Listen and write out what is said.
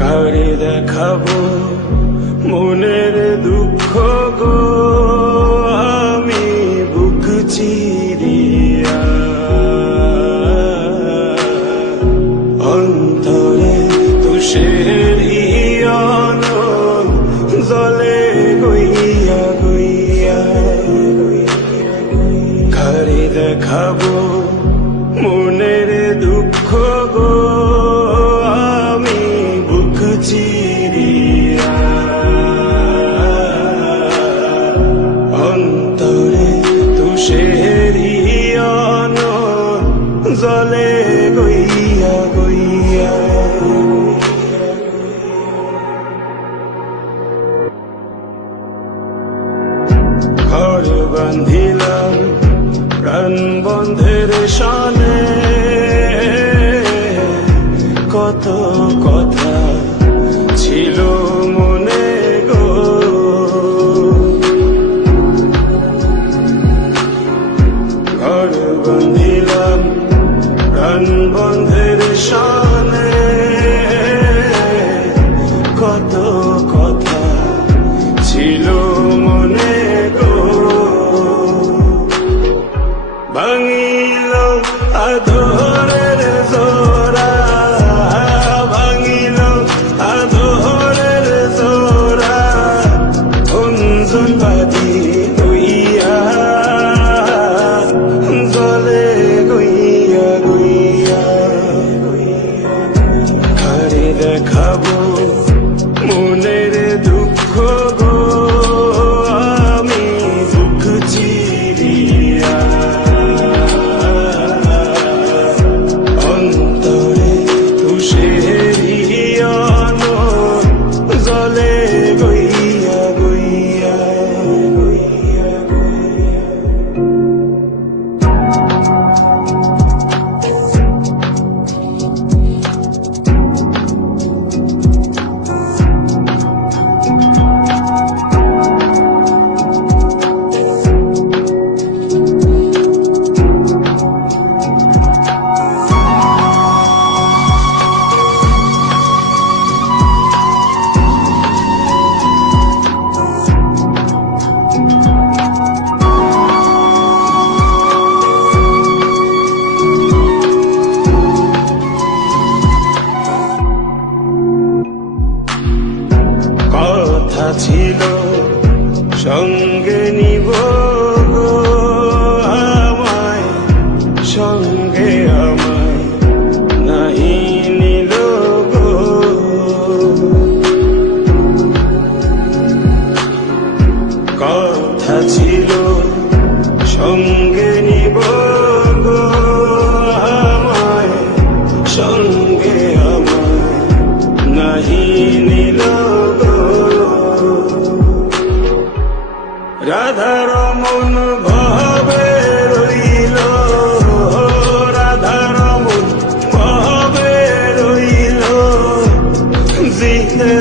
কারে দেখাবো মনের দুঃখ গো, আমি বুক চিরিয়া অন্তরে তুষের হিয়ন জলে গইয়া গইয়া। কারে দেখাবো মনের দুঃখ গো, আমি বুক চিরিয়া অন্তরে তুষের হিয়ন জলে গইয়া গইয়া। ঘর বান্ধিলাম প্রাণ বন্ধের শানে, কত কথা ছিল মনে গো। ঘর বান্ধিলাম প্রাণ বন্ধের শানে, কত কথা ছিল মনে গো। ভাঙিল আধরের জোড়া, ভাঙিল আধরের জোড়া, অঞ্জন বাজি গইয়া জলে গইয়া গইয়া। কারে দেখাবো মনের দুঃখ গো, আমি বুক চিরিয়া অন্তরে তুষের হিয়ন জলে গইয়া গইয়া গইয়া গইয়া। কথা ছিল সঙ্গে নিব গো আমায়, সঙ্গে আমায় নাহি নিল গো। কথা ছিল সঙ্গে নিব গো আমায়, সঙ্গে আমায় নাহি নিল গো। রাধার মন ভাবে রইল, রাধার মন ভাবে রইল, জিতে